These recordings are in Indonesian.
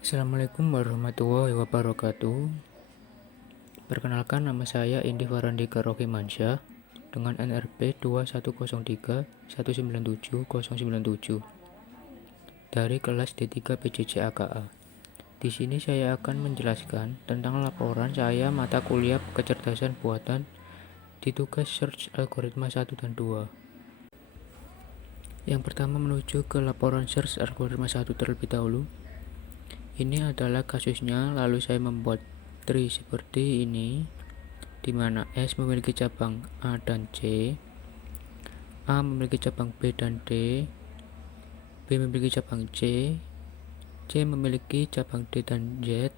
Assalamualaikum warahmatullahi wabarakatuh. Perkenalkan, nama saya Indi Farandika Rohimansyah dengan NRP 2103197 dari kelas D3 PJJ AKA. Di sini saya akan menjelaskan tentang laporan saya mata kuliah kecerdasan buatan di tugas search algoritma 1 dan 2. Yang pertama, menuju ke laporan search algoritma 1 terlebih dahulu. Ini adalah kasusnya, lalu saya membuat tree seperti ini, di mana S memiliki cabang A dan C, A memiliki cabang B dan D, B memiliki cabang C, C memiliki cabang D dan Z,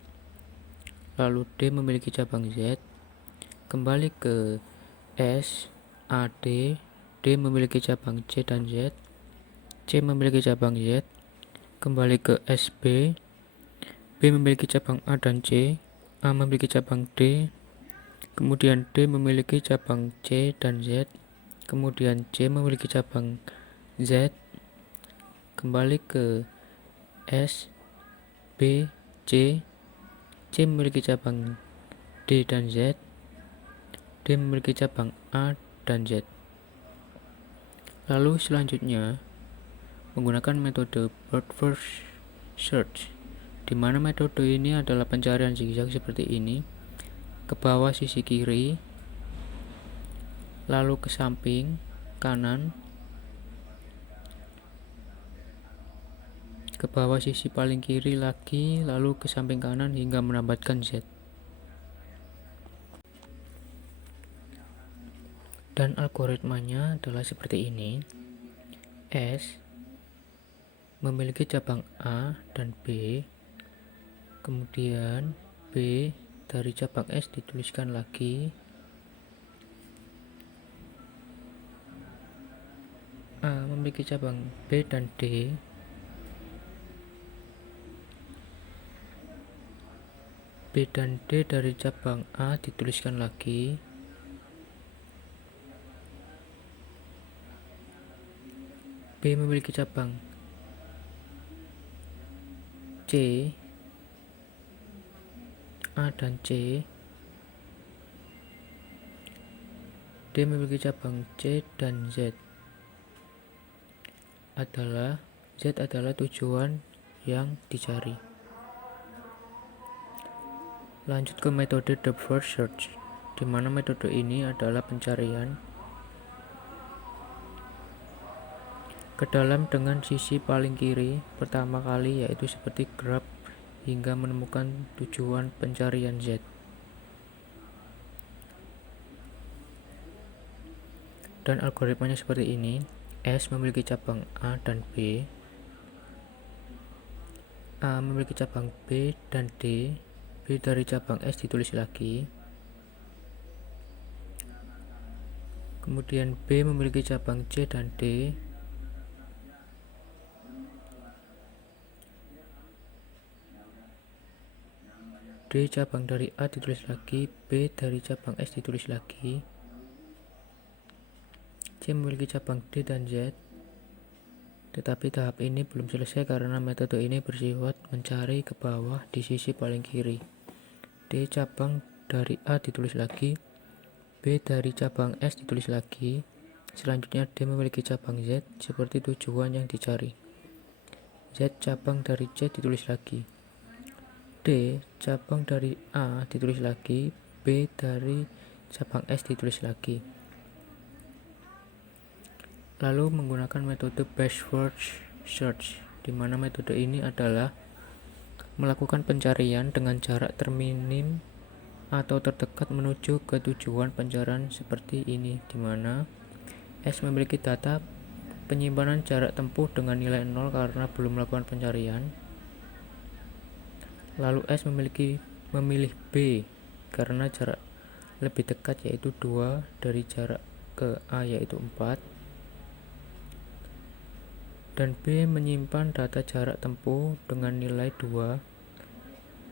lalu D memiliki cabang Z. Kembali ke S, A, D, D memiliki cabang C dan Z, C memiliki cabang Z. Kembali ke S, B, B memiliki cabang A dan C, A memiliki cabang D, kemudian D memiliki cabang C dan Z, kemudian C memiliki cabang Z. Kembali ke S, B, C, C memiliki cabang D dan Z, D memiliki cabang A dan Z. Lalu selanjutnya menggunakan metode broad first search, di mana metode ini adalah pencarian zigzag seperti ini, ke bawah sisi kiri, lalu ke samping kanan, ke bawah sisi paling kiri lagi, lalu ke samping kanan hingga mendapatkan Z. Dan algoritmanya adalah seperti ini. S memiliki cabang A dan B, kemudian B dari cabang S dituliskan lagi, A memiliki cabang B dan D, B dan D dari cabang A dituliskan lagi, B memiliki cabang C, A dan C, D memiliki cabang C dan Z. Z adalah tujuan yang dicari. Lanjut ke metode depth first search, di mana metode ini adalah pencarian ke dalam dengan sisi paling kiri pertama kali, yaitu seperti grab, hingga menemukan tujuan pencarian Z. Dan algoritmanya seperti ini. S memiliki cabang A dan B, A memiliki cabang B dan D, B dari cabang S ditulis lagi, kemudian B memiliki cabang C dan D, D cabang dari A ditulis lagi, B dari cabang S ditulis lagi, C memiliki cabang D dan Z. Tetapi tahap ini belum selesai karena metode ini bersifat mencari ke bawah di sisi paling kiri. D cabang dari A ditulis lagi, B dari cabang S ditulis lagi. Selanjutnya D memiliki cabang Z seperti tujuan yang dicari. Z cabang dari C ditulis lagi, D cabang dari A ditulis lagi, B dari cabang S ditulis lagi. Lalu menggunakan metode best first search, di mana metode ini adalah melakukan pencarian dengan jarak terminim atau terdekat menuju ke tujuan pencarian seperti ini, di mana S memiliki data penyimpanan jarak tempuh dengan nilai 0 karena belum melakukan pencarian. Lalu S memilih B karena jarak lebih dekat, yaitu 2 dari jarak ke A yaitu 4. Dan B menyimpan data jarak tempuh dengan nilai 2.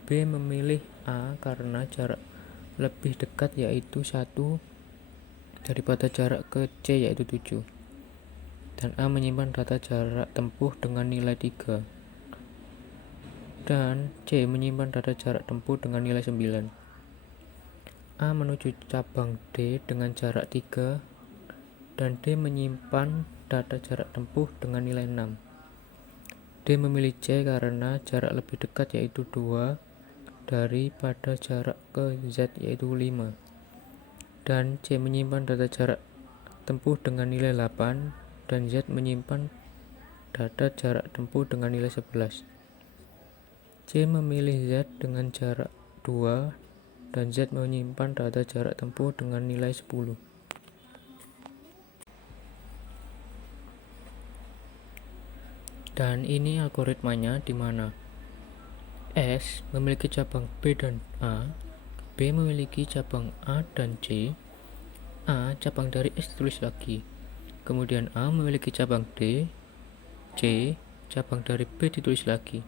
B memilih A karena jarak lebih dekat yaitu 1 daripada jarak ke C yaitu 7. Dan A menyimpan data jarak tempuh dengan nilai 3. dan C menyimpan data jarak tempuh dengan nilai 9. A menuju cabang D dengan jarak 3 dan D menyimpan data jarak tempuh dengan nilai 6. D memilih C karena jarak lebih dekat yaitu 2 daripada jarak ke Z yaitu 5. Dan C menyimpan data jarak tempuh dengan nilai 8 dan Z menyimpan data jarak tempuh dengan nilai 11. C memilih Z dengan jarak 2 dan Z menyimpan data jarak tempuh dengan nilai 10. Dan ini algoritmanya di mana S memiliki cabang B dan A, B memiliki cabang A dan C, A cabang dari S ditulis lagi, kemudian A memiliki cabang D, C cabang dari B ditulis lagi,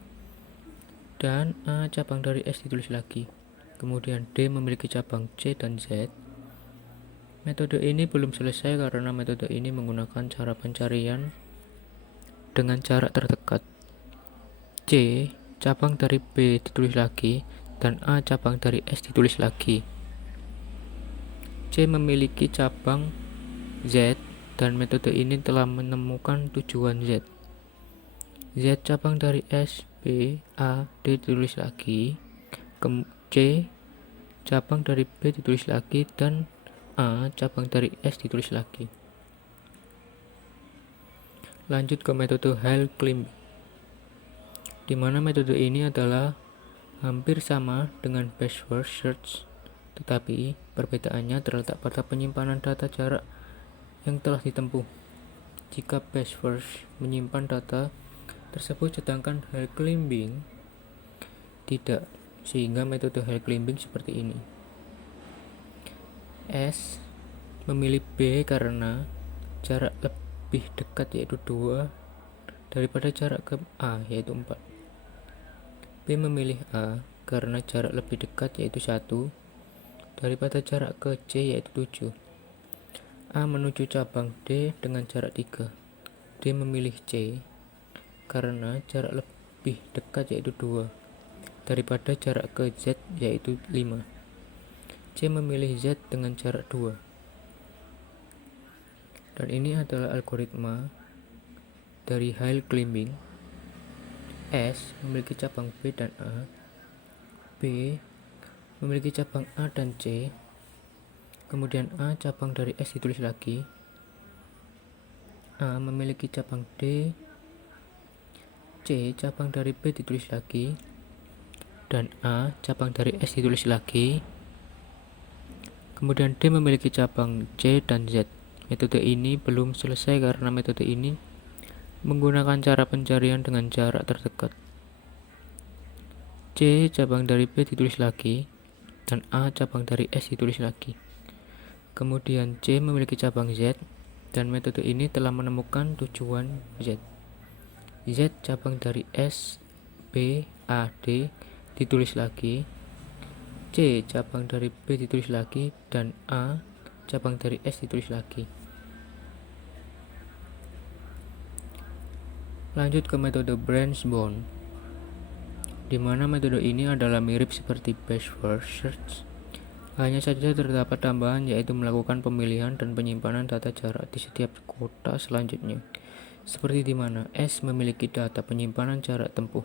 dan A cabang dari S ditulis lagi, kemudian D memiliki cabang C dan Z. Metode ini belum selesai karena metode ini menggunakan cara pencarian dengan jarak terdekat. C cabang dari B ditulis lagi dan A cabang dari S ditulis lagi. C memiliki cabang Z dan metode ini telah menemukan tujuan Z. Z cabang dari S, B, A, D ditulis lagi. C cabang dari B ditulis lagi dan A cabang dari S ditulis lagi. Lanjut ke metode hill climbing, di mana metode ini adalah hampir sama dengan best first search, tetapi perbedaannya terletak pada penyimpanan data jarak yang telah ditempuh. Jika best first menyimpan data tersebut sedangkan hill climbing tidak, sehingga metode hill climbing seperti ini. S memilih B karena jarak lebih dekat yaitu 2 daripada jarak ke A yaitu 4. B memilih A karena jarak lebih dekat yaitu 1 daripada jarak ke C yaitu 7. A menuju cabang D dengan jarak 3. D memilih C karena jarak lebih dekat yaitu 2 daripada jarak ke Z yaitu 5. C memilih Z dengan jarak 2. Dan ini adalah algoritma dari hill climbing. S memiliki cabang B dan A, B memiliki cabang A dan C, kemudian A cabang dari S ditulis lagi, A memiliki cabang D, C cabang dari B ditulis lagi, dan A cabang dari S ditulis lagi, kemudian D memiliki cabang C dan Z. Metode ini belum selesai karena metode ini menggunakan cara pencarian dengan jarak terdekat. C cabang dari B ditulis lagi dan A cabang dari S ditulis lagi. Kemudian C memiliki cabang Z dan metode ini telah menemukan tujuan Z. Z cabang dari S, B, A, D ditulis lagi, C cabang dari B ditulis lagi, dan A cabang dari S ditulis lagi. Lanjut ke metode branch bound, di mana metode ini adalah mirip seperti best first search, hanya saja terdapat tambahan yaitu melakukan pemilihan dan penyimpanan data jarak di setiap kota selanjutnya, seperti di mana S memiliki data penyimpanan jarak tempuh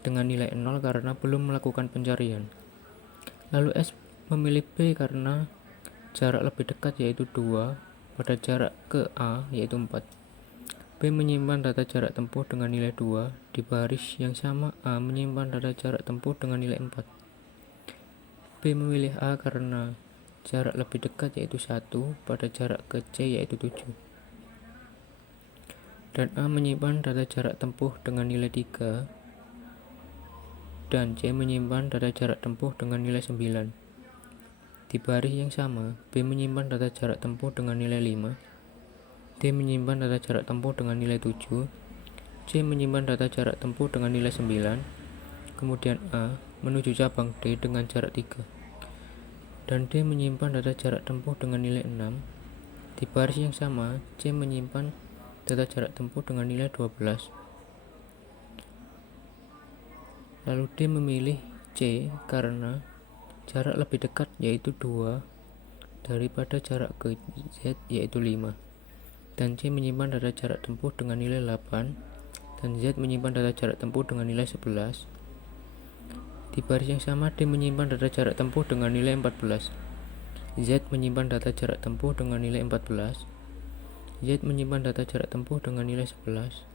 dengan nilai 0 karena belum melakukan pencarian. Lalu S memilih B karena jarak lebih dekat yaitu 2 pada jarak ke A yaitu 4. B menyimpan data jarak tempuh dengan nilai 2 di baris yang sama. A menyimpan data jarak tempuh dengan nilai 4. B memilih A karena jarak lebih dekat yaitu 1 pada jarak ke C yaitu 7. Dan A menyimpan data jarak tempuh dengan nilai 3 dan C menyimpan data jarak tempuh dengan nilai 9. Di baris yang sama, B menyimpan data jarak tempuh dengan nilai 5, D menyimpan data jarak tempuh dengan nilai 7, C menyimpan data jarak tempuh dengan nilai 9, kemudian A menuju cabang D dengan jarak 3, dan D menyimpan data jarak tempuh dengan nilai 6. Di baris yang sama, C menyimpan data jarak tempuh dengan nilai 12. Lalu D memilih C karena jarak lebih dekat yaitu 2 daripada jarak ke Z yaitu 5. Dan C menyimpan data jarak tempuh dengan nilai 8 dan Z menyimpan data jarak tempuh dengan nilai 11. Di baris yang sama D menyimpan data jarak tempuh dengan nilai 14. Z menyimpan data jarak tempuh dengan nilai 14. Z menyimpan data jarak tempuh dengan nilai 11.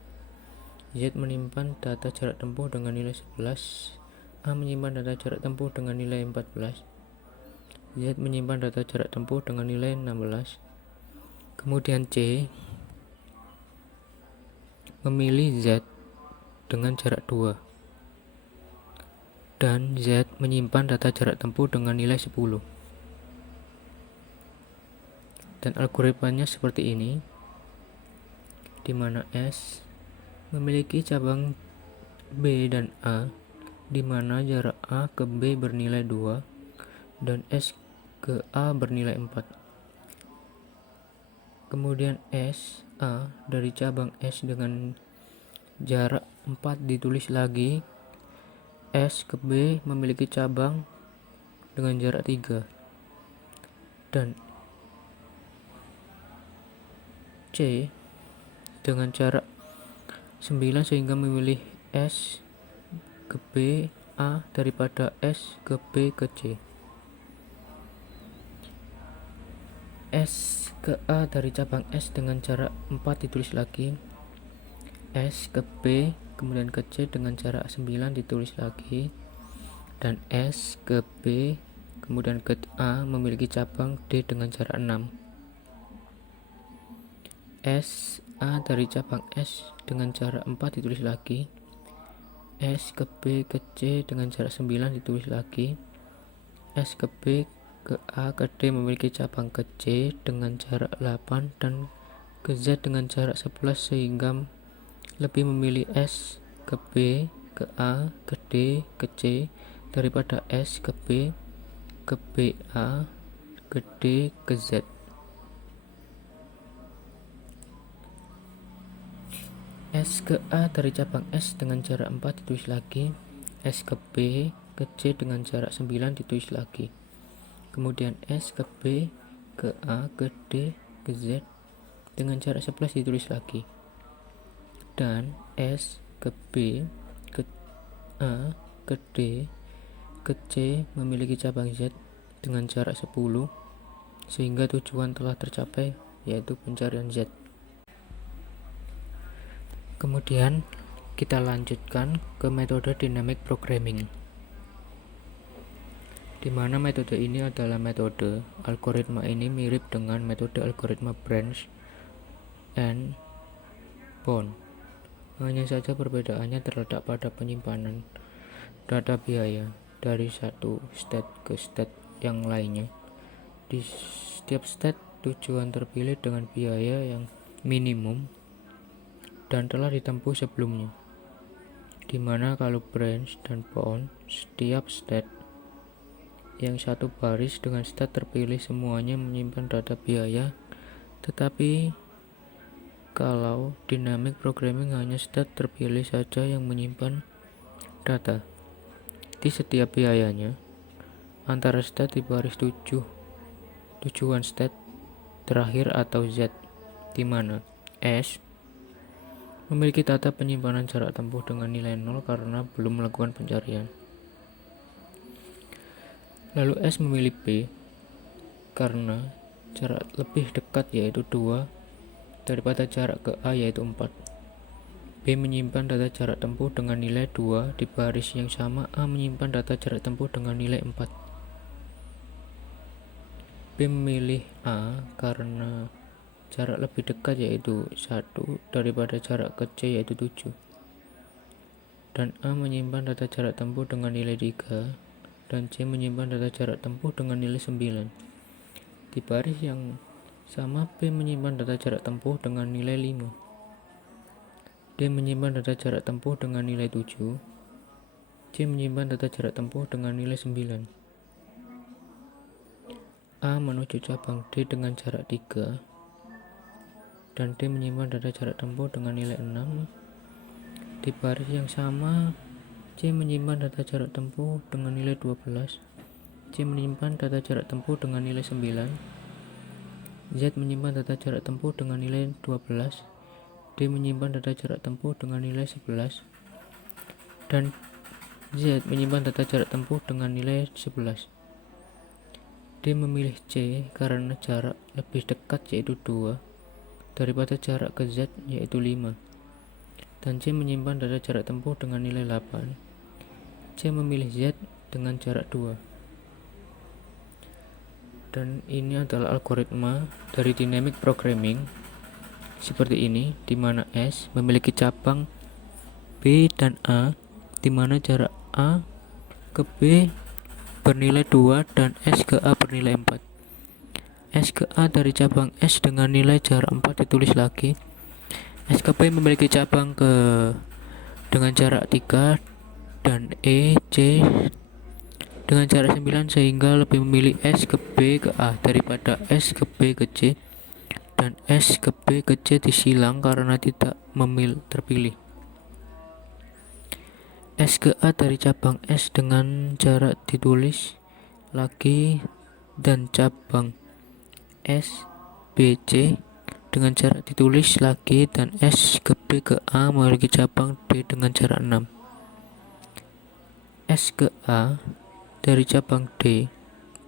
Z menyimpan data jarak tempuh dengan nilai 11. A menyimpan data jarak tempuh dengan nilai 14. Z menyimpan data jarak tempuh dengan nilai 16. Kemudian C memilih Z dengan jarak 2 dan Z menyimpan data jarak tempuh dengan nilai 10. Dan algoritmanya seperti ini, di mana S memiliki cabang B dan A, di mana jarak A ke B bernilai 2 dan S ke A bernilai 4. Kemudian S A dari cabang S dengan jarak 4 ditulis lagi. S ke B memiliki cabang dengan jarak 3 dan C dengan jarak 9 sehingga memilih S ke B A daripada S ke B ke C. S ke A dari cabang S dengan jarak 4 ditulis lagi. S ke B kemudian ke C dengan jarak 9 ditulis lagi. Dan S ke B kemudian ke A memiliki cabang D dengan jarak 6. S A dari cabang S dengan jarak 4 ditulis lagi. S ke B ke C dengan jarak 9 ditulis lagi. S ke B ke A ke D memiliki cabang ke C dengan jarak 8 dan ke Z dengan jarak 11 sehingga lebih memilih S ke B ke A ke D ke C daripada S ke B ke B A ke D ke Z. S ke A dari cabang S dengan jarak 4 ditulis lagi. S ke B ke C dengan jarak 9 ditulis lagi. Kemudian S ke B ke A ke D ke Z dengan jarak 11 ditulis lagi. Dan S ke B ke A ke D ke C memiliki cabang Z dengan jarak 10 sehingga tujuan telah tercapai, yaitu pencarian Z. Kemudian kita lanjutkan ke metode dynamic programming, di mana metode ini adalah metode algoritma ini mirip dengan metode algoritma branch and bound. Hanya saja perbedaannya terletak pada penyimpanan data biaya dari satu state ke state yang lainnya. Di setiap state tujuan terpilih dengan biaya yang minimum dan telah ditempuh sebelumnya, dimana kalau branch dan bound setiap state yang satu baris dengan state terpilih semuanya menyimpan data biaya, tetapi kalau dynamic programming hanya state terpilih saja yang menyimpan data di setiap biayanya antara state di baris tujuan state terakhir atau Z, di mana S memiliki data penyimpanan jarak tempuh dengan nilai 0 karena belum melakukan pencarian. Lalu S memilih B karena jarak lebih dekat yaitu 2 daripada jarak ke A yaitu 4. B menyimpan data jarak tempuh dengan nilai 2 di baris yang sama. A menyimpan data jarak tempuh dengan nilai 4. B memilih A karena jarak lebih dekat yaitu 1 daripada jarak ke C yaitu 7. Dan A menyimpan data jarak tempuh dengan nilai 3 dan C menyimpan data jarak tempuh dengan nilai 9. Di baris yang sama B menyimpan data jarak tempuh dengan nilai 5. D menyimpan data jarak tempuh dengan nilai 7. C menyimpan data jarak tempuh dengan nilai 9. A menuju cabang D dengan jarak 3 dan D menyimpan data jarak tempuh dengan nilai 6. Di baris yang sama C menyimpan data jarak tempuh dengan nilai 12. C menyimpan data jarak tempuh dengan nilai 9. Z menyimpan data jarak tempuh dengan nilai 12. D menyimpan data jarak tempuh dengan nilai 11. Dan Z menyimpan data jarak tempuh dengan nilai 11. D memilih C karena jarak lebih dekat yaitu 2 daripada jarak ke Z yaitu 5. Dan C menyimpan data jarak tempuh dengan nilai 8. C memilih Z dengan jarak 2. Dan ini adalah algoritma dari dynamic programming seperti ini, di mana S memiliki cabang B dan A, di mana jarak A ke B bernilai 2 dan S ke A bernilai 4. S ke A dari cabang S dengan nilai jarak 4 ditulis lagi. S ke B memiliki cabang dengan jarak 3 dan E, C dengan jarak 9, sehingga lebih memilih S ke B ke A daripada S ke B ke C, dan S ke B ke C disilang karena tidak terpilih. S ke A dari cabang S dengan jarak ditulis lagi, dan cabang S B C dengan jarak ditulis lagi, dan S ke B ke A memiliki cabang D dengan jarak 6. S ke A dari cabang D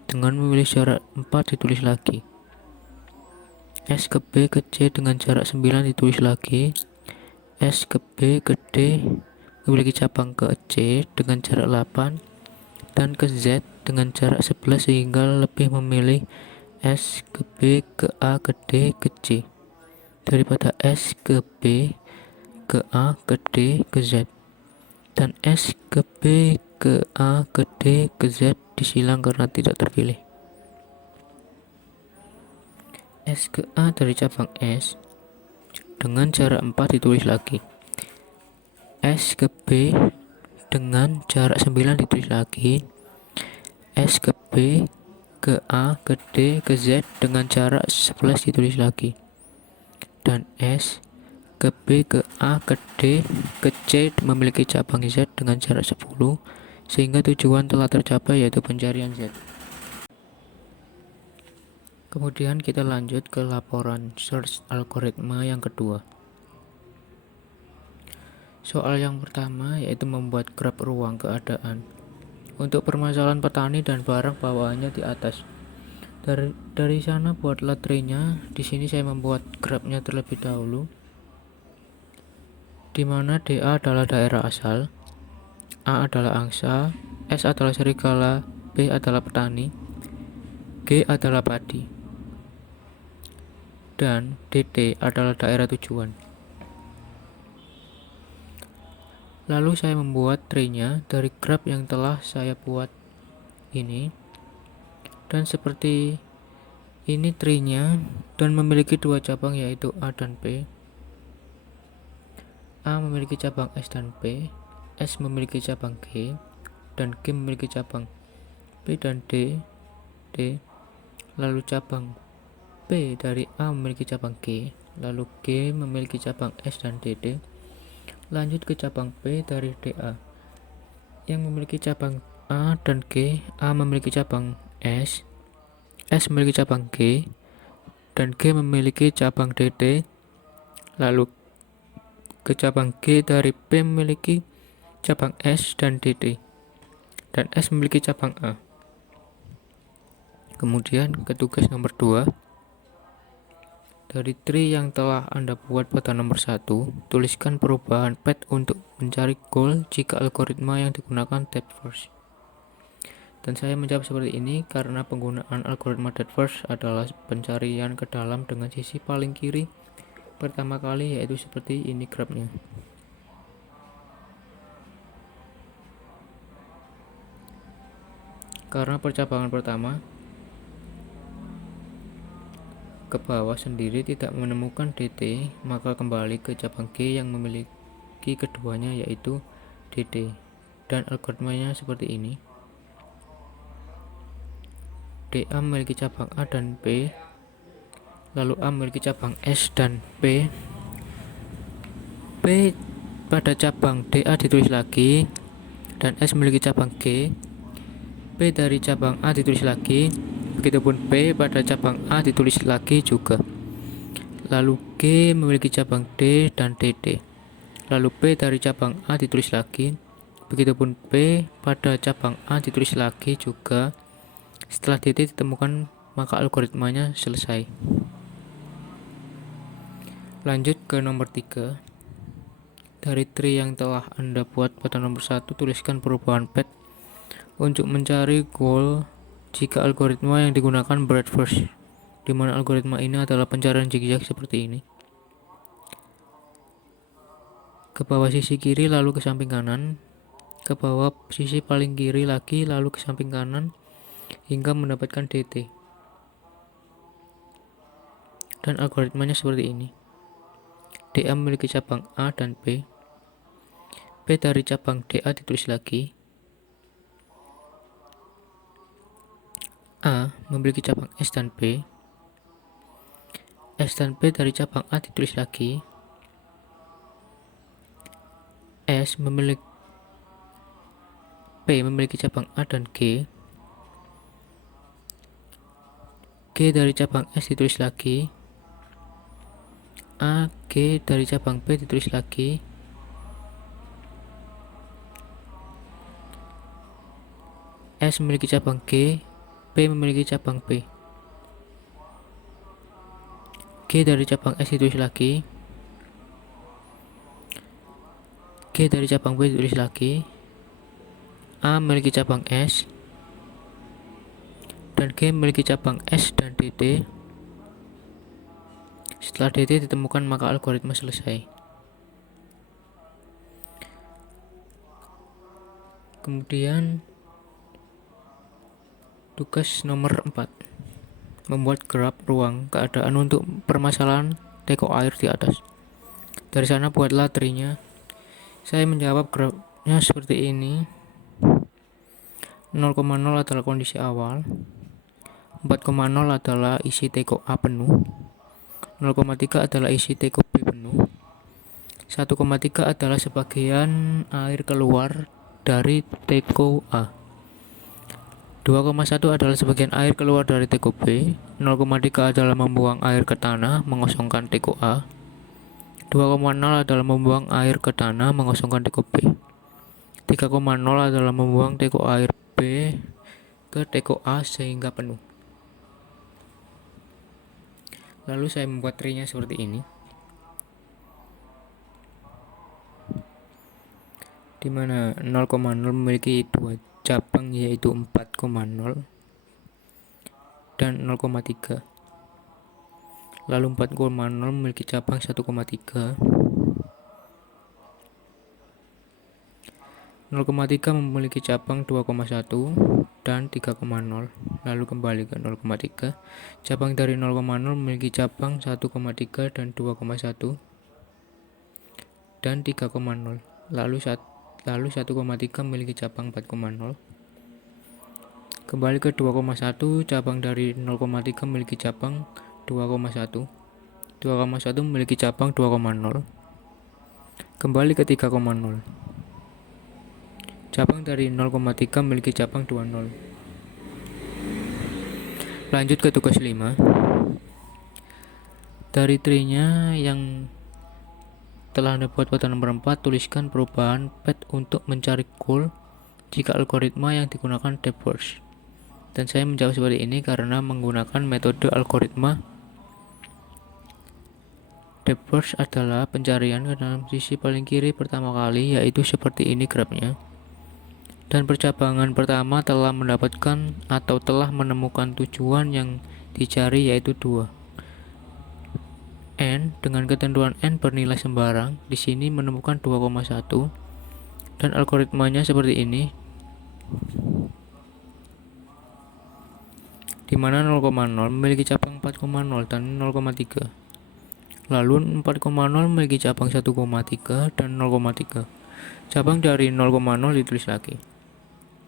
dengan memilih jarak 4 ditulis lagi. S ke B ke C dengan jarak 9 ditulis lagi. S ke B ke D memiliki cabang ke C dengan jarak 8 dan ke Z dengan jarak 11, sehingga lebih memilih S ke B ke A ke D ke C daripada S ke B ke A ke D ke Z, dan S ke B ke A ke D ke Z disilang karena tidak terpilih. S ke A dari cabang S dengan jarak 4 ditulis lagi. S ke B dengan jarak 9 ditulis lagi. S ke B ke A ke D ke Z dengan jarak 11 ditulis lagi. Dan S ke B ke A ke D ke C memiliki cabang Z dengan jarak 10, sehingga tujuan telah tercapai yaitu pencarian Z. Kemudian kita lanjut ke laporan search algoritma yang kedua. Soal yang pertama yaitu membuat graf ruang keadaan untuk permasalahan petani dan barang bawaannya di atas. Dari sana buatlah tree-nya. Di sini saya membuat grafnya terlebih dahulu, di mana DA adalah daerah asal, A adalah angsa, S adalah serigala, B adalah petani, G adalah padi, dan DT adalah daerah tujuan. Lalu saya membuat tree-nya dari graf yang telah saya buat ini, dan seperti ini tree-nya, dan memiliki dua cabang yaitu A dan B. A memiliki cabang S dan P, S memiliki cabang G, dan G memiliki cabang P dan D. Lalu cabang P dari A memiliki cabang G, lalu G memiliki cabang S dan DD. Lanjut ke cabang P dari DA yang memiliki cabang A dan G. A memiliki cabang S memiliki cabang G, dan G memiliki cabang DD. Lalu ke cabang G dari P memiliki cabang S dan DD, dan S memiliki cabang A. Kemudian ke tugas nomor 2. Dari tree yang telah Anda buat pada nomor 1, tuliskan perubahan path untuk mencari goal jika algoritma yang digunakan depth first. Dan saya menjawab seperti ini karena penggunaan algoritma depth first adalah pencarian ke dalam dengan sisi paling kiri pertama kali, yaitu seperti ini grafnya. Karena percabangan pertama ke bawah sendiri tidak menemukan DT, maka kembali ke cabang G yang memiliki keduanya yaitu DD, dan algoritmanya seperti ini. DA memiliki cabang A dan P, lalu A memiliki cabang S dan P. P pada cabang DA ditulis lagi, dan S memiliki cabang G, P dari cabang A ditulis lagi, begitupun P pada cabang A ditulis lagi juga. Lalu G memiliki cabang D dan DD. Lalu P dari cabang A ditulis lagi, begitupun P pada cabang A ditulis lagi juga. Setelah DD ditemukan, maka algoritmanya selesai. Lanjut ke nomor 3. Dari tree yang telah Anda buat pada nomor 1, tuliskan perubahan path untuk mencari goal jika algoritma yang digunakan breadth first, di mana algoritma ini adalah pencarian zigzag seperti ini. Ke bawah sisi kiri lalu ke samping kanan, ke bawah sisi paling kiri lagi lalu ke samping kanan hingga mendapatkan DT. Dan algoritmanya seperti ini. DA memiliki cabang A dan P. P dari cabang DA ditulis lagi. A memiliki cabang S dan P. S dan P dari cabang A ditulis lagi. S memiliki P memiliki cabang A dan G. G dari cabang S ditulis lagi. A, G dari cabang P ditulis lagi. S memiliki cabang G, P memiliki cabang P. G dari cabang S ditulis lagi. G dari cabang P ditulis lagi. A memiliki cabang S. Dan G memiliki cabang S dan DD. Setelah DD ditemukan, maka algoritma selesai. Kemudian tugas nomor 4, membuat graf ruang keadaan untuk permasalahan teko air di atas. Dari sana buatlah tree-nya. Saya menjawab grafnya seperti ini. 0,0 adalah kondisi awal, 4,0 adalah isi teko A penuh, 0,3 adalah isi teko B penuh, 1,3 adalah sebagian air keluar dari teko A, 2,1 adalah sebagian air keluar dari teko B, 0,3 adalah membuang air ke tanah mengosongkan teko A, 2,0 adalah membuang air ke tanah mengosongkan teko B, 3,0 adalah membuang teko air B ke teko A sehingga penuh. Lalu saya membuat tree-nya seperti ini, di mana 0,0 memiliki 2 cabang yaitu 4,0 dan 0,3. Lalu 4,0 memiliki cabang 1,3. 0,3 memiliki cabang 2,1 dan 3,0. Lalu kembali ke 0,3. Cabang dari 0,0 memiliki cabang 1,3 dan 2,1 dan 3,0. Lalu 1,3 memiliki cabang 4,0. Kembali ke 2,1, cabang dari 0,3 memiliki cabang 2,1. 2,1 memiliki cabang 2,0. Kembali ke 3,0. Cabang dari 0,3 memiliki cabang 2,0. Lanjut ke tugas 5. Dari tree-nya yang telah Anda buat pada nomor 4, tuliskan perubahan path untuk mencari goal jika algoritma yang digunakan depth first. Dan saya menjawab seperti ini karena menggunakan metode algoritma depth first adalah pencarian ke dalam sisi paling kiri pertama kali, yaitu seperti ini grafnya. Dan percabangan pertama telah mendapatkan atau telah menemukan tujuan yang dicari, yaitu 2. N dengan ketentuan N bernilai sembarang, di sini menemukan 2,1, dan algoritmanya seperti ini, di mana 0,0 memiliki cabang 4,0 dan 0,3. Lalu 4,0 memiliki cabang 1,3 dan 0,3. Cabang dari 0,0 ditulis lagi.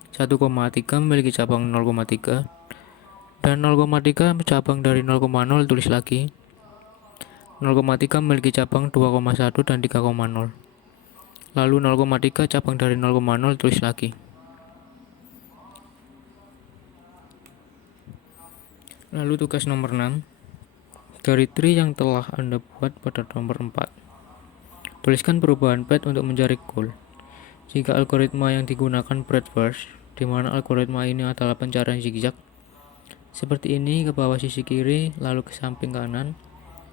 1,3 memiliki cabang 0,3 dan 0,3 cabang dari 0,0 ditulis lagi. 0,3 memiliki cabang 2,1 dan 3,0. Lalu 0,3 cabang dari 0,0 tulis lagi. Lalu tugas nomor 6. Dari tree yang telah Anda buat pada nomor 4. Tuliskan perubahan path untuk mencari goal. Jika algoritma yang digunakan breadth first, di mana algoritma ini adalah pencarian zigzag, seperti ini, ke bawah sisi kiri, lalu ke samping kanan,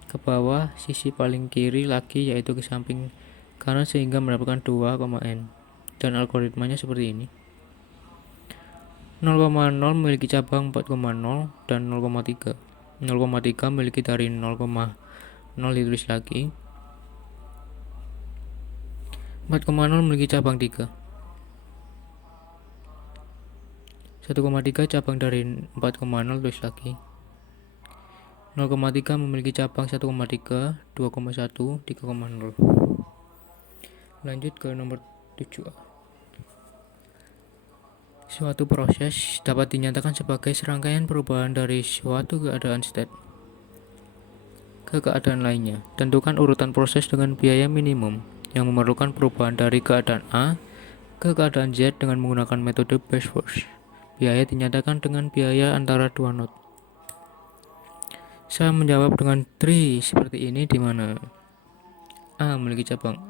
ke bawah sisi paling kiri lagi, yaitu ke samping kanan, sehingga mendapatkan 2,n. Dan algoritmanya seperti ini. 0,0 memiliki cabang 4,0 dan 0,3. 0,3 memiliki dari 0,0 ditulis lagi. 4,0 memiliki cabang 3. 1,3 cabang dari 4,0 tulis lagi. 0,3 memiliki cabang 1,3, 2,1, 3,0. Lanjut ke nomor 7. Suatu proses dapat dinyatakan sebagai serangkaian perubahan dari suatu keadaan state ke keadaan lainnya. Tentukan urutan proses dengan biaya minimum yang memerlukan perubahan dari keadaan A ke keadaan Z dengan menggunakan metode best first. Biaya dinyatakan dengan biaya antara dua node. Saya menjawab dengan tree seperti ini, di mana A memiliki cabang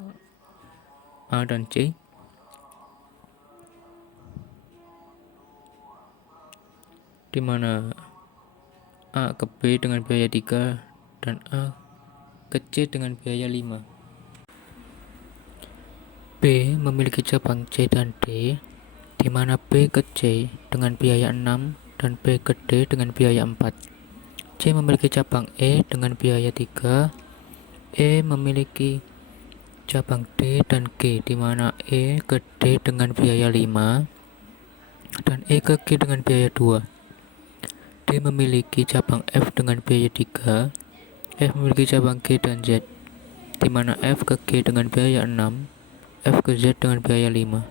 A dan C, di mana A ke B dengan biaya 3 dan A ke C dengan biaya 5. B memiliki cabang C dan D, di mana B ke C dengan biaya 6 dan B ke D dengan biaya 4. C memiliki cabang E dengan biaya 3. E memiliki cabang D dan G, di mana E ke D dengan biaya 5 dan E ke G dengan biaya 2. D memiliki cabang F dengan biaya 3. F memiliki cabang G dan Z, di mana F ke G dengan biaya 6, F ke Z dengan biaya 5.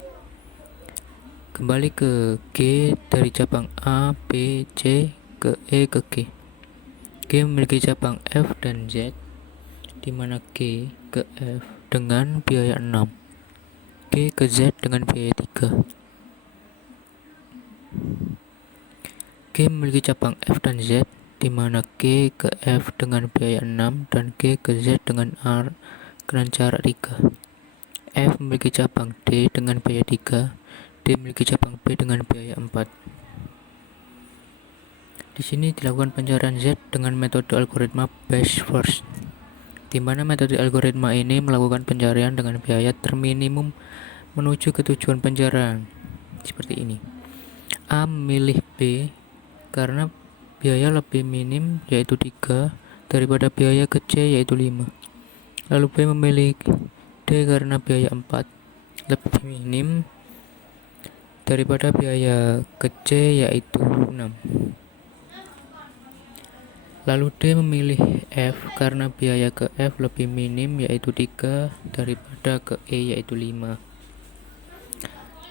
Kembali ke G dari cabang A, B, C ke E ke G. G memiliki cabang F dan Z, di mana G ke F dengan biaya 6, G ke Z dengan biaya 3. G memiliki cabang F dan Z, di mana G ke F dengan biaya 6 dan G ke Z dengan jarak 3. F memiliki cabang D dengan biaya 3, D memiliki cabang B dengan biaya 4. Di sini dilakukan pencarian Z dengan metode algoritma best first, di mana metode algoritma ini melakukan pencarian dengan biaya terminimum menuju ke tujuan pencarian. Seperti ini. A memilih B karena biaya lebih minim, yaitu 3, daripada biaya ke C, yaitu 5. Lalu B memilih D karena biaya 4 lebih minim daripada biaya ke C, yaitu 6. Lalu D memilih F karena biaya ke F lebih minim, yaitu 3, daripada ke E, yaitu 5.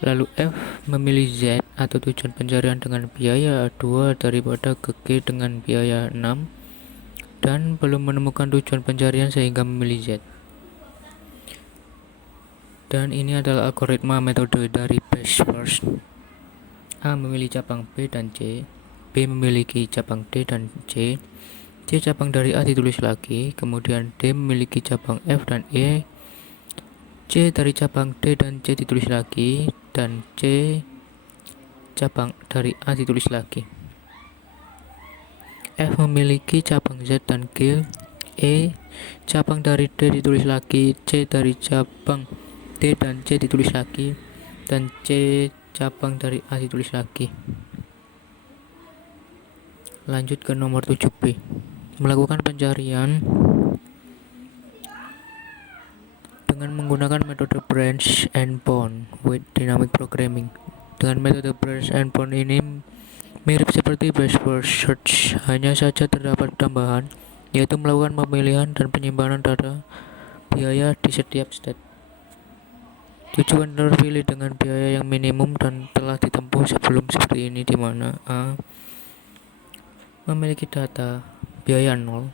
Lalu F memilih Z atau tujuan pencarian dengan biaya 2 daripada ke G dengan biaya 6 dan belum menemukan tujuan pencarian sehingga memilih Z. Dan ini adalah algoritma metode dari best first. A memilih cabang B dan C, B memiliki cabang D dan C, C cabang dari A ditulis lagi, kemudian D memiliki cabang F dan E, C dari cabang D dan C ditulis lagi, dan C cabang dari A ditulis lagi. F memiliki cabang Z dan G, E cabang dari D ditulis lagi, C dari cabang D dan C ditulis lagi, dan C cabang dari A ditulis lagi. Lanjut ke nomor 7B. Melakukan pencarian dengan menggunakan metode branch and bound with dynamic programming. Dengan metode branch and bound ini mirip seperti best first search, hanya saja terdapat tambahan, yaitu melakukan pemilihan dan penyimpanan data biaya di setiap state. Tujuan terpilih dengan biaya yang minimum dan telah ditempuh sebelum, seperti ini, di mana A memiliki data biaya 0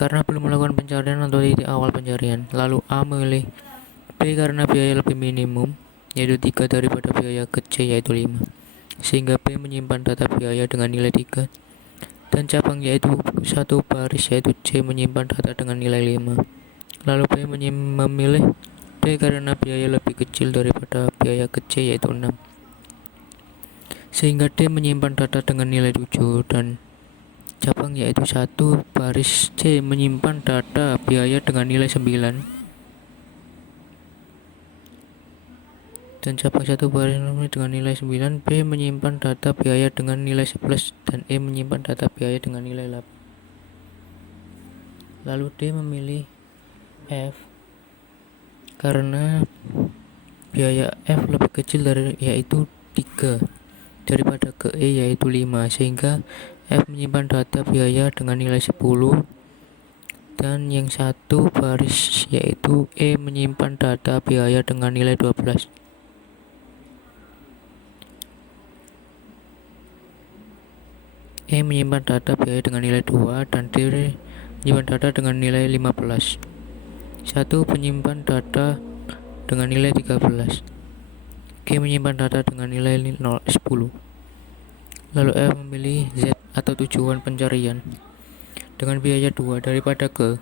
karena belum melakukan pencarian atau titik awal pencarian. Lalu A memilih B karena biaya lebih minimum yaitu 3 daripada biaya ke C yaitu 5, sehingga B menyimpan data biaya dengan nilai 3 dan cabang yaitu 1 baris yaitu C menyimpan data dengan nilai 5. Lalu B memilih D karena biaya lebih kecil daripada biaya ke C yaitu 6, sehingga D menyimpan data dengan nilai 7 dan cabang yaitu 1 baris C menyimpan data biaya dengan nilai 9 dan cabang 1 baris dengan nilai 9. B menyimpan data biaya dengan nilai 11 dan E menyimpan data biaya dengan nilai 8. Lalu D memilih F karena biaya F lebih kecil yaitu 3 daripada ke E yaitu 5, sehingga F menyimpan data biaya dengan nilai 10 dan yang 1 baris yaitu E menyimpan data biaya dengan nilai 12. E menyimpan data biaya dengan nilai 2 dan D menyimpan data dengan nilai 15. 1 menyimpan data dengan nilai 13. G menyimpan data dengan nilai 10. Lalu F memilih Z atau tujuan pencarian dengan biaya 2 daripada ke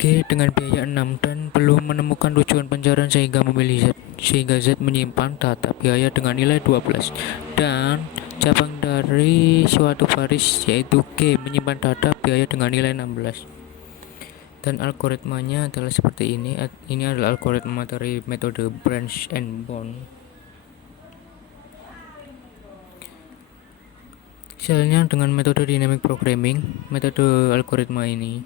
G dengan biaya 6 dan belum menemukan tujuan pencarian sehingga memilih Z, sehingga Z menyimpan data biaya dengan nilai 12 dan cabang dari suatu baris yaitu G menyimpan data biaya dengan nilai 16. Dan algoritmanya adalah seperti ini. Ini adalah algoritma dari metode branch and bound. Misalnya dengan metode dynamic programming, metode algoritma ini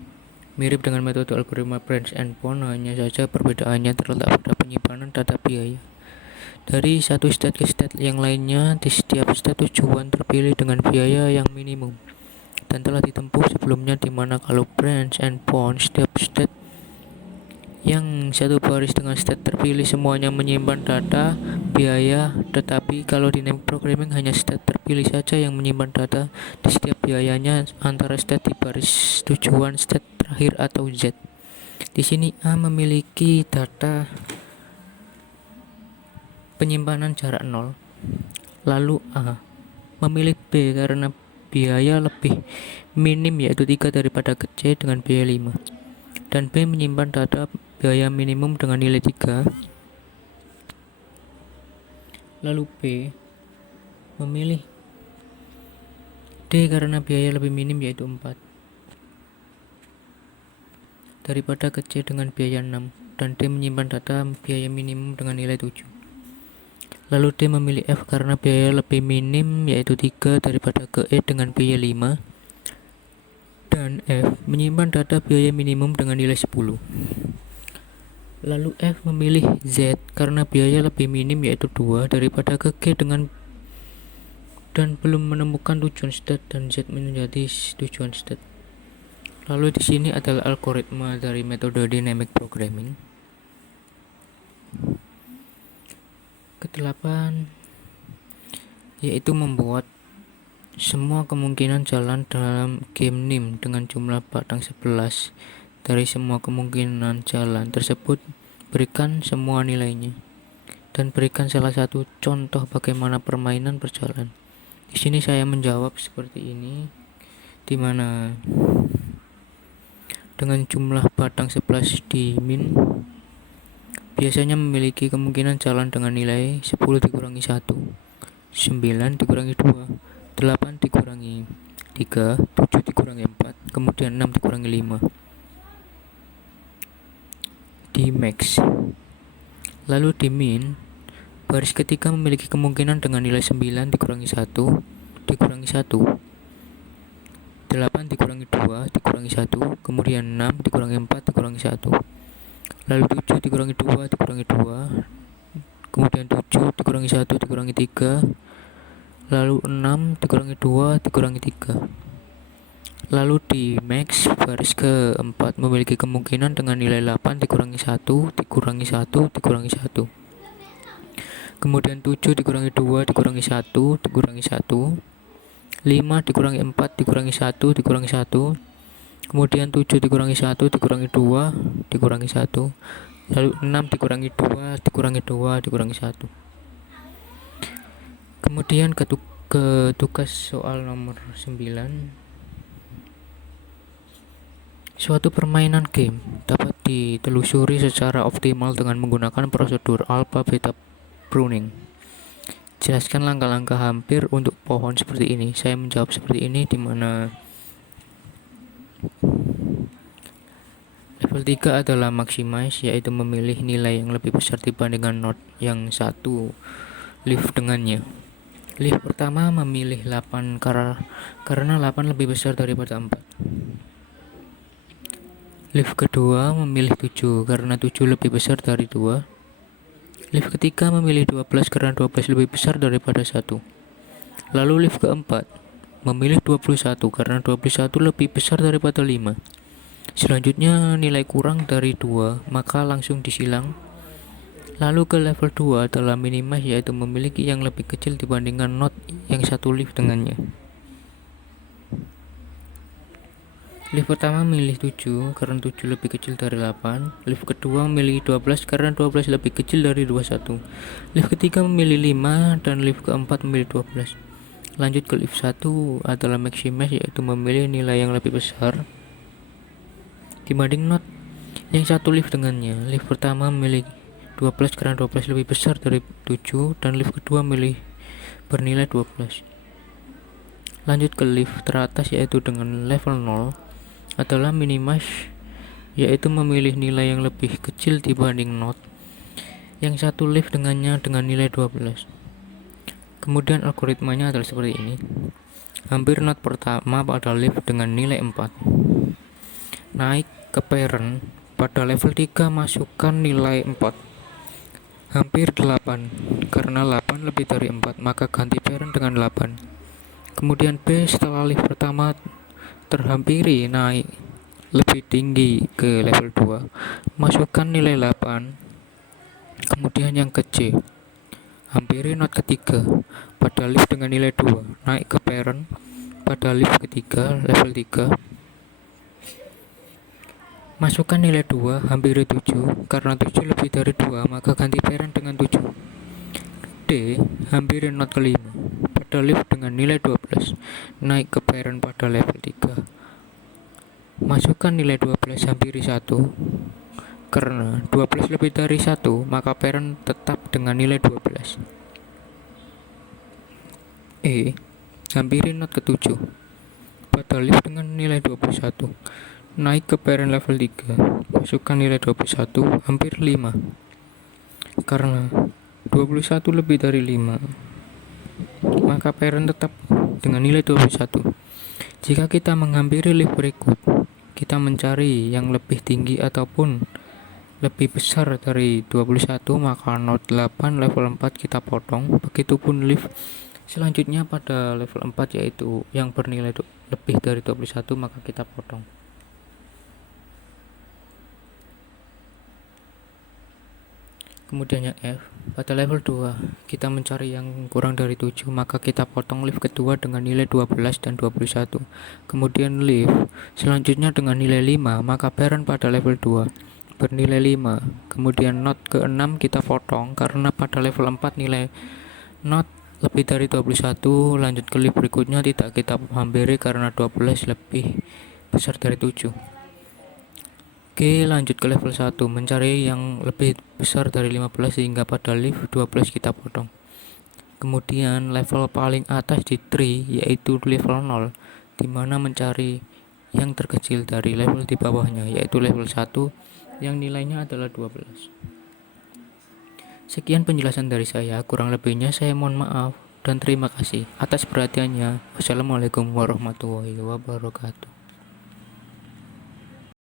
mirip dengan metode algoritma branch and bound, hanya saja perbedaannya terletak pada penyimpanan data biaya dari satu state ke state yang lainnya. Di setiap state tujuan terpilih dengan biaya yang minimum dan telah ditempuh sebelumnya, di mana kalau branch and bound setiap state yang satu baris dengan state terpilih semuanya menyimpan data biaya, tetapi kalau dynamic programming hanya state terpilih saja yang menyimpan data di setiap biayanya antara state di baris tujuan state terakhir atau Z. Di sini A memiliki data penyimpanan jarak 0, lalu A memilih B karena biaya lebih minim yaitu 3 daripada ke C dengan biaya 5 dan B menyimpan data biaya minimum dengan nilai 3. Lalu B memilih D karena biaya lebih minim yaitu 4 daripada ke C dengan biaya 6 dan D menyimpan data biaya minimum dengan nilai 7. Lalu D memilih F karena biaya lebih minim yaitu 3 daripada ke E dengan biaya 5 dan F menyimpan data biaya minimum dengan nilai 10. Lalu F memilih Z karena biaya lebih minim yaitu 2 daripada ke G dan belum menemukan tujuan state dan Z menjadi tujuan state. Lalu di sini adalah algoritma dari metode dynamic programming. Ke-8 yaitu membuat semua kemungkinan jalan dalam game NIM dengan jumlah batang 11. Dari semua kemungkinan jalan tersebut, berikan semua nilainya dan berikan salah satu contoh bagaimana permainan berjalan. Di sini saya menjawab seperti ini, di mana dengan jumlah batang 11 di min biasanya memiliki kemungkinan jalan dengan nilai 10 dikurangi 1, 9 dikurangi 2, 8 dikurangi 3, 7 dikurangi 4, kemudian 6 dikurangi 5 di max. Lalu di min, baris ketiga memiliki kemungkinan dengan nilai 9 dikurangi 1 dikurangi 1, 8 dikurangi 2 dikurangi 1, kemudian 6 dikurangi 4 dikurangi 1. Lalu 7 dikurangi 2 dikurangi 2, kemudian 7 dikurangi 1 dikurangi 3, lalu 6 dikurangi 2 dikurangi 3. Lalu di max, baris keempat memiliki kemungkinan dengan nilai 8 dikurangi 1 dikurangi 1 dikurangi 1, kemudian 7 dikurangi 2 dikurangi 1 dikurangi 1, 5 dikurangi 4 dikurangi 1 dikurangi 1, kemudian 7 dikurangi 1 dikurangi 2 dikurangi 1, lalu 6 dikurangi 2 dikurangi 2 dikurangi 1. Kemudian ke tugas soal nomor 9. Suatu permainan game dapat ditelusuri secara optimal dengan menggunakan prosedur alpha beta pruning. Jelaskan langkah-langkah hampir untuk pohon seperti ini. Saya menjawab seperti ini, di mana level 3 adalah maximize, yaitu memilih nilai yang lebih besar dibandingkan node yang satu leaf dengannya. Leaf pertama memilih 8 karena 8 lebih besar daripada 4. Leaf kedua memilih 7 karena 7 lebih besar dari 2. Leaf ketiga memilih 12 karena 12 lebih besar daripada 1. Lalu leaf keempat memilih 21 karena 21 lebih besar daripada 5. Selanjutnya nilai kurang dari 2, maka langsung disilang. Lalu ke level 2 adalah minimize, yaitu memiliki yang lebih kecil dibandingkan node yang satu leaf dengannya. Leaf pertama memilih 7 karena 7 lebih kecil dari 8. Leaf kedua memilih 12 karena 12 lebih kecil dari 21. Leaf ketiga memilih 5 dan leaf keempat memilih 12. Lanjut ke leaf 1 adalah maximize, yaitu memilih nilai yang lebih besar dibanding node yang satu leaf dengannya. Leaf pertama memilih 12 karena 12 lebih besar dari 7 dan leaf kedua memilih bernilai 12. Lanjut ke leaf teratas, yaitu dengan level 0 adalah minimize, yaitu memilih nilai yang lebih kecil dibanding node yang satu leaf dengannya dengan nilai 12. Kemudian algoritmanya adalah seperti ini. Hampir node pertama pada leaf dengan nilai 4. Naik ke parent pada level 3, masukkan nilai 4. Hampir 8 karena 8 lebih dari 4, maka ganti parent dengan 8. Kemudian B setelah leaf pertama terhampiri naik lebih tinggi ke level 2, masukkan nilai 8. Kemudian yang ke C, hampiri node ketiga pada leaf dengan nilai 2, naik ke parent pada leaf ketiga level 3, masukkan nilai 2, hampiri 7 karena 7 lebih dari 2, maka ganti parent dengan 7. D, hampiri node kelima pada leaf dengan nilai 12, naik ke parent pada level 3, masukkan nilai 12, hampiri 1 karena 12 lebih dari 1, maka parent tetap dengan nilai 12. E, hampiri node ke-7 pada leaf dengan nilai 21, naik ke parent level 3, masukkan nilai 21, hampir 5 karena 21 lebih dari 5, maka parent tetap dengan nilai 21. Jika kita menghampiri leaf berikut, kita mencari yang lebih tinggi ataupun lebih besar dari 21, maka node 8 level 4 kita potong. Begitupun leaf selanjutnya pada level 4, yaitu yang bernilai lebih dari 21, maka kita potong. Kemudian yang F, pada level 2 kita mencari yang kurang dari 7, maka kita potong leaf kedua dengan nilai 12 dan 21. Kemudian leaf selanjutnya dengan nilai 5, maka parent pada level 2 bernilai 5. Kemudian node ke-6 kita potong karena pada level 4 nilai node lebih dari 21. Lanjut ke leaf berikutnya tidak kita hampiri karena 12 lebih besar dari 7. Oke, lanjut ke level 1, mencari yang lebih besar dari 15 sehingga pada leaf 12 kita potong. Kemudian level paling atas di tree yaitu level 0, dimana mencari yang terkecil dari level di bawahnya, yaitu level 1 yang nilainya adalah 12. Sekian penjelasan dari saya, kurang lebihnya saya mohon maaf dan terima kasih atas perhatiannya. Wassalamualaikum warahmatullahi wabarakatuh.